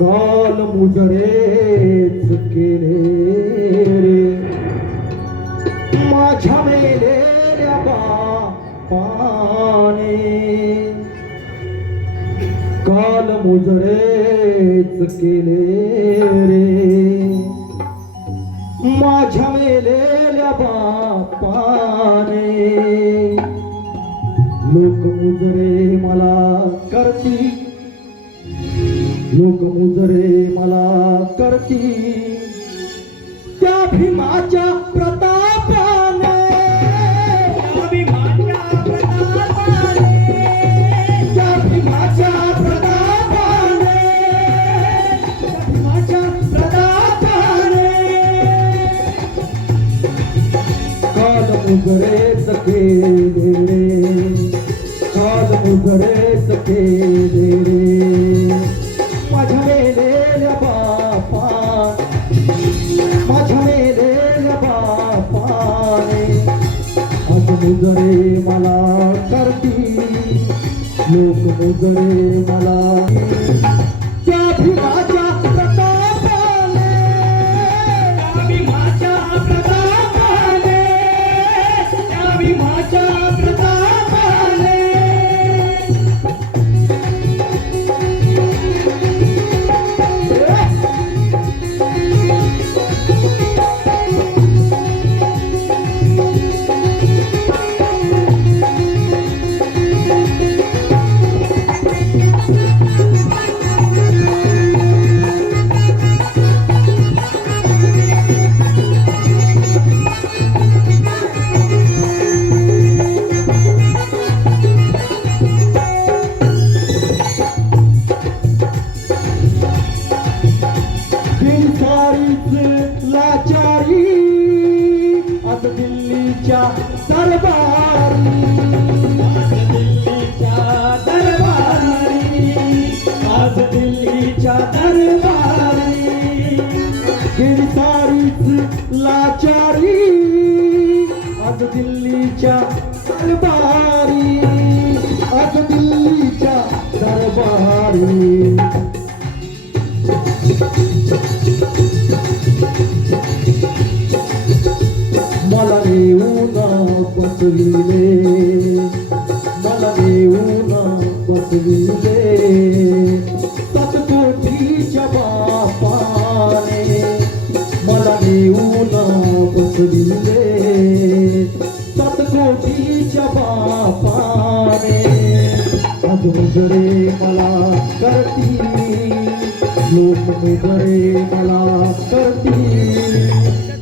काल मुजरेच केले रे माझ्या मेलेल्या बापाने, काल मुजरेच केले रे माझ्या मेलेल्या बापाने। लोक मुजरे मला करती, लोक मुजरे मला करती त्या भीमाच्या प्रतापाने, त्या भीमाच्या प्रतापाने, त्या भीमाच्या प्रतापाने। काल मुजरेच केले रे, काल मुजरेच केले रे माझ्या मेलेल्या बापा, माझ्या मेलेल्या बापाने। आज मुजरे मला करती, लोक मुजरे मला त्या भीमाच्या प्रतापाने, त्या भीमाच्या प्रतापाने, त्या भीमाच्या प्रतापाने। लाचारी आज दिल्लीच्या दरबारी, आज दिल्लीच्या दरबारी, आज दिल्लीच्या दरबारी। गेली सारीच लाचारी आज दिल्लीच्या दरबारी, आज दिल्लीच्या दरबारी। मला येऊन बसविले, मला येऊन बसविले सतकोटीच्या बापाने, मला येऊन बसविले सतकोटीच्या बापाने। आज मुजरे मला करती, लोक मुजरे मला करती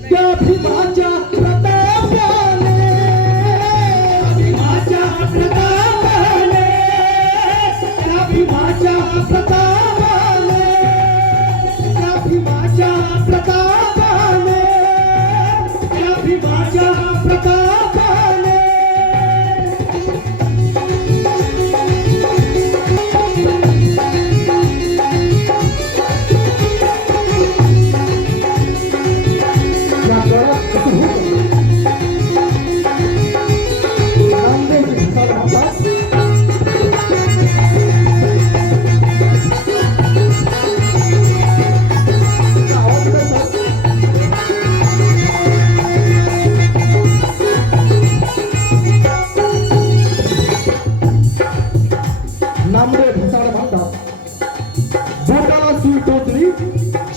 त्या भीमाच्या प्रतापाने, भीमाच्या प्रतापाने, त्या भीमाच्या प्रतापाने, त्या भीमाच्या प्रतापाने, त्या भीमाच्या प्रतापाने। नामदेव ढसाळ म्हणतात, बोटाला सुई टोचली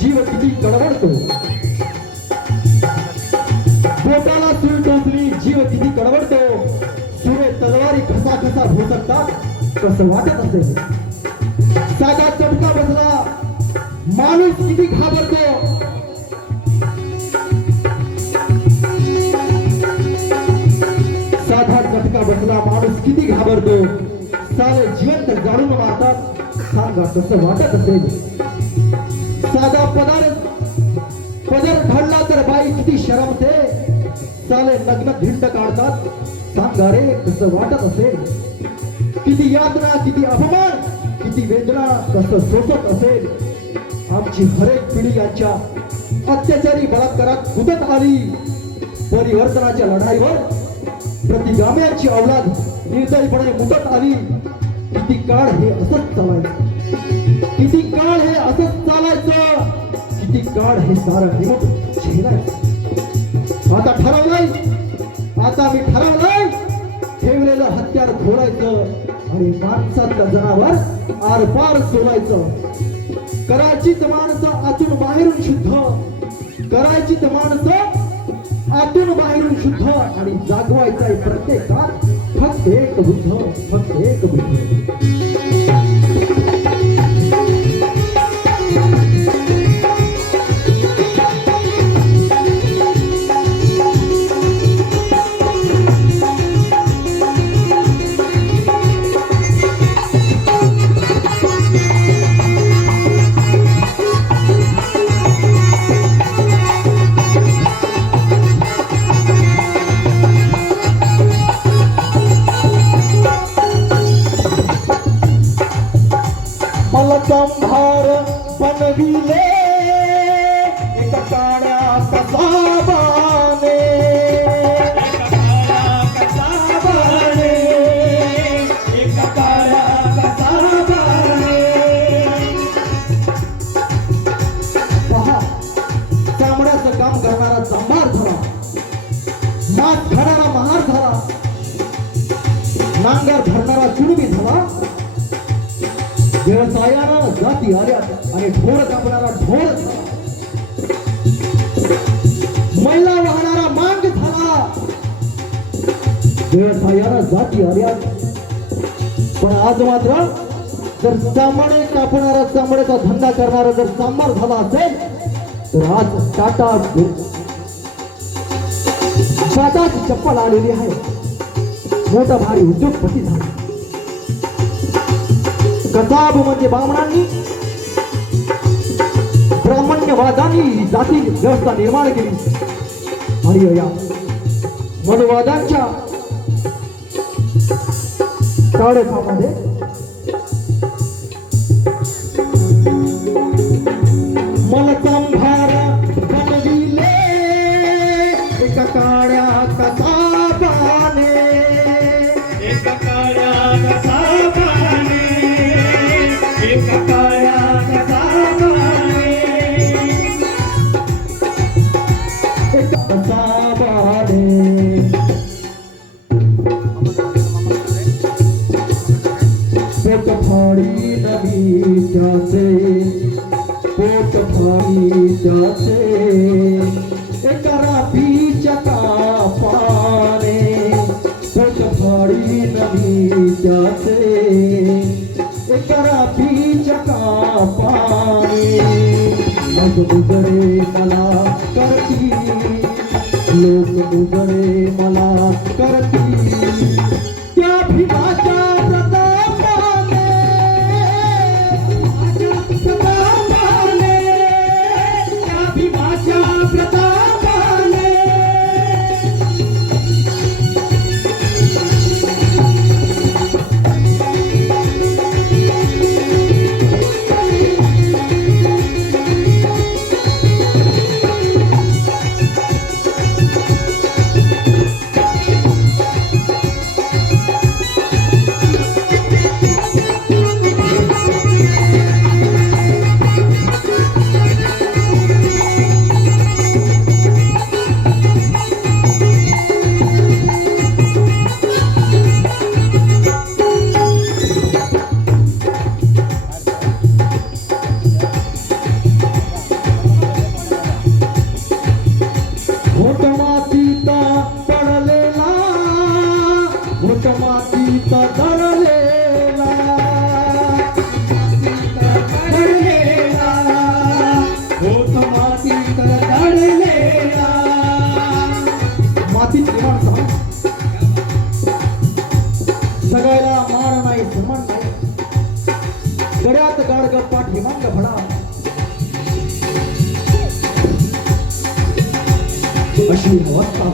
जीव किती कडवडतो, बोटाला सुई टोचली जीव किती कडवडतो, सुरे तलवारी खसा खसा भोसकतात कसं वाटत असेल। साधा चटका बसला माणूस किती घाबरतो, साधा झटका बसला माणूस किती घाबरतो, सारे जिवंत जाळून मारतात सांगा कसं वाटत असेल। साधा पदर घडला तर बाई किती शरमते, साले लग्न धिंड काढतात सांगा रे कसं वाटत असेल। किती यातना, किती अपमान, किती वेदना कसं सोसत असेल। आमची हरेक पिढी यांच्या अत्याचारी बलात्कारात कुदत आली, परिवर्तनाच्या लढाईवर प्रतिगाम्यांची अवलाद निर्दयीपणे मुदत आली। किती काळ हे असंच चालायचं, किती काळ हे असंच चालायचं, किती काळ हे सारं निमूट झेलायचं. आता ठरवलंय, आता मी ठरवलंय, ठेवलेलं हत्यार फोडायचं आणि माणसातलं जनावर आरपार सोडायचं. करायचीच माणसं आतून बाहेरून शुद्ध, करायचीच माणसं आतून बाहेरून शुद्ध आणि जागवायचं आहे प्रत्येकात फक्त एक बुद्ध, फक्त एक बुद्ध. संभार बनविले एक काळ्या कसाबाने, एक काळ्या कसाबाने. पहा, चामड्याचं काम करणारा चांभार झाला, मात खाणारा महार झाला, नांगर धरणारा चुडबी झाला, व्यवसायानं जाती आल्यात आणि ढोर कापणारा ढोर झाला, मैला वाहणारा मांग झाला. व्यवसायानं जाती आल्यात, पण आज मात्र जर चामडे कापणारा, चामड्याचा धंदा करणारा जर सांबार झाला असेल तर आज टाटाची चप्पल आलेली आहे, मोठा भारी उद्योगपती झाला. कसाब म्हणजे ब्राह्मणांनी, ब्राह्मण्यवादांनी जाती व्यवस्था निर्माण केली आणि या मनुवादांच्या काळेखामध्ये मनसंभार बनविले एका काळ्या कसाबाने, एका काळ्या कसाबाने, एका काळ्या कसाबाने, एका कसाबाने. पोट फाडी नवी त्याचे, पोट फाडी त्याचे, एका रात्रीच्या कापाने, पोट फाडी नवी त्याचे, एका रात्रीच्या कापाने. मग उजळे मला करती, लोक उजळे मला करती, त्या भीमाच्या प्रतापाने, प्रतापाने, त्या भीमाच्या प्रतापाने. मातीत दडलेला, दडलेला, होत मातीत दडलेला. मातीत निर्माण झाला, सगळ्याला मान नाही, सन्मान नाही, गड्यात गाडग पाठीमाग भडा. अशी अवस्था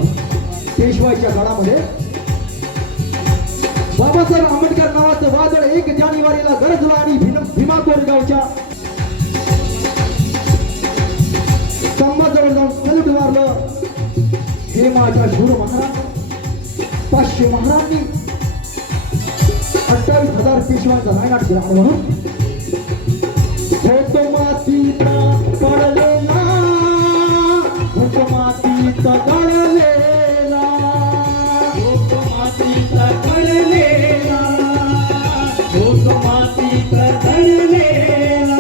पेशवाईच्या काळामध्ये बाबासाहेब आंबेडकर नावाचं वादळ 1 जानेवारीला गरजलं आणि भीमा कोरेगावच्या स्तंभाजवळ जाऊन सल्यूट मारलं. हे माझ्या शूर महाराज, 500 महाराजांनी 28 40,000 पेशव्यांचा नायनाट केला आणि म्हणून होतो मातीचा पडलेला, होतो मातीचा गळलेला, होतो मातीचा घडलेला, होतो मातीचा घडलेला,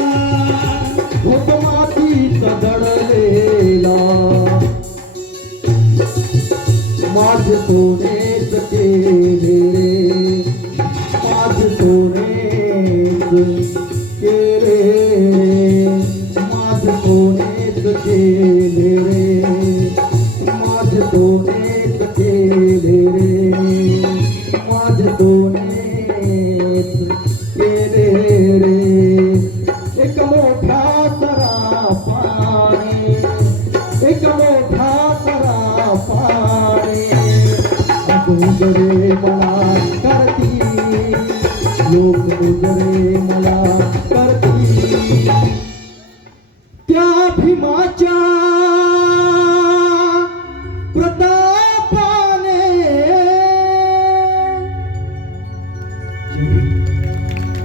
होतो मातीचा दडलेला. माझे सोनेच केले रे, माझे सोनेच केले रे, माझे सोनेच केले रे, माझे सोनेच केले रे, माझे सोनेच केले रे. एक मोठा सराफाने, एक मोठा सराफाने गुजरे मला करती, लोक गुजरे मला करती. त्या भीमाच्या प्रताप